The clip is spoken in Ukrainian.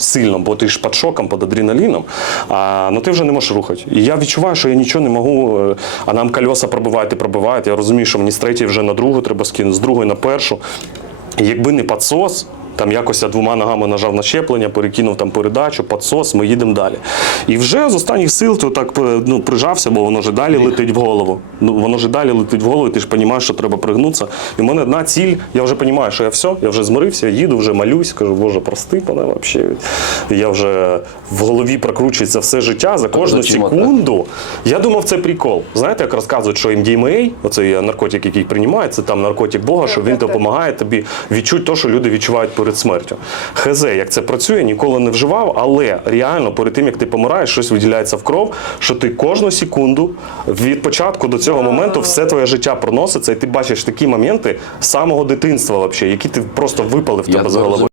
сильно, бо ти ж під шоком, під адреналіном, а, ну ти вже не можеш рухати. І я відчуваю, що я нічого не можу, е, а нам кольоса пробивають і пробивають. Я розумію, що мені з третьої вже на другу треба скинути, з другої на першу. Якби не підсос, там якось я двома ногами нажав на щеплення, перекинув там передачу, підсос, ми їдемо далі. І вже з останніх сил ти так е, ну, прижався, бо воно ж далі летить в голову. Ну, воно ж далі летить в голову, і ти ж розумієш, що треба пригнутися. І в мене одна ціль, я вже розумію, що я все, я вже змирився, їду, вже малюсь, кажу, боже, прости мене взагалі. Я вже в голові прокручується все життя за кожну секунду. Я думав, це прикол. Знаєте, як розказують, що MDMA, оцей наркотик, який приймають, це там наркотик Бога, що він допомагає тобі відчути те, що люди відчувають перед смертю. Хз, як це працює, ніколи не вживав, але реально перед тим, як ти помираєш, щось виділяється в кров, що ти кожну секунду від початку до цього моменту все твоє життя проноситься, і ти бачиш такі моменти самого дитинства, вообще, які ти просто випали в тебе за головою.